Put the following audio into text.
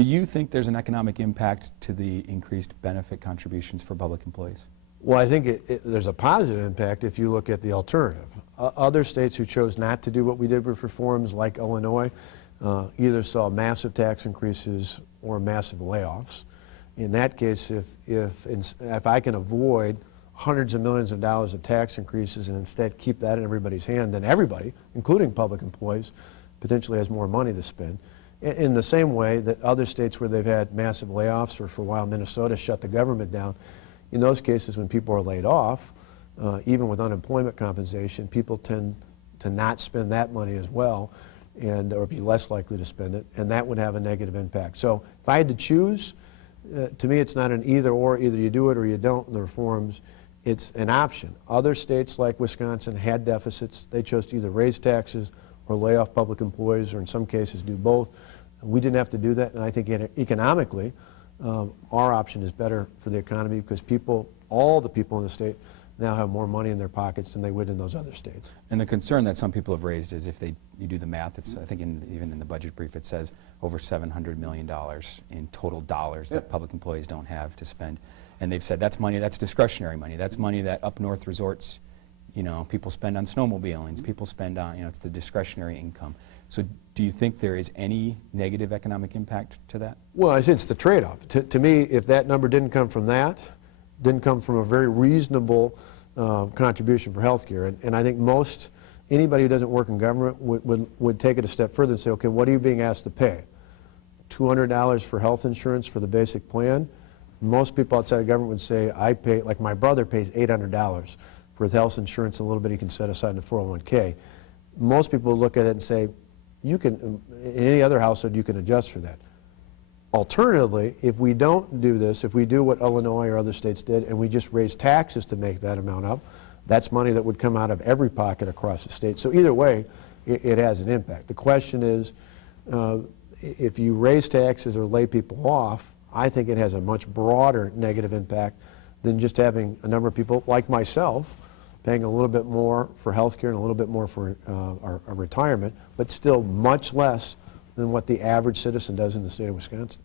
Do you think there's an economic impact to the increased benefit contributions for public employees? Well, I think there's a positive impact if you look at the alternative. Other states who chose not to do what we did with reforms, like Illinois, either saw massive tax increases or massive layoffs. In that case, if I can avoid hundreds of millions of dollars of tax increases and instead keep that in everybody's hand, then everybody, including public employees, potentially has more money to spend. In the same way that other states where they've had massive layoffs, or for a while Minnesota shut the government down, in those cases when people are laid off, even with unemployment compensation, people tend to not spend that money as well, or be less likely to spend it, and that would have a negative impact. So if I had to choose, to me it's not an either or, either you do it or you don't in the reforms, it's an option. Other states like Wisconsin had deficits. They chose to either raise taxes or lay off public employees, or in some cases do both. We didn't have to do that, and I think economically, our option is better for the economy because all the people in the state now have more money in their pockets than they would in those other states. And the concern that some people have raised is if you do the math, it's, I think even in the budget brief it says over $700 million in total dollars that public employees don't have to spend. And they've said that's money, that's discretionary money. That's money that up north resorts, people spend on snowmobilings, people spend on, it's the discretionary income. So do you think there is any negative economic impact to that? Well, it's the trade-off. To me, if that number didn't come from that, didn't come from a very reasonable contribution for health care, and I think anybody who doesn't work in government would take it a step further and say, okay, what are you being asked to pay? $200 for health insurance for the basic plan? Most people outside of government would say, I pay, like my brother pays $800 for his health insurance, and a little bit he can set aside in a 401k. Most people look at it and say, you can, in any other household, you can adjust for that. Alternatively, if we don't do this, if we do what Illinois or other states did, and we just raise taxes to make that amount up, that's money that would come out of every pocket across the state. So either way, it has an impact. The question is, if you raise taxes or lay people off, I think it has a much broader negative impact than just having a number of people like myself paying a little bit more for health care and a little bit more for our retirement, but still much less than what the average citizen does in the state of Wisconsin.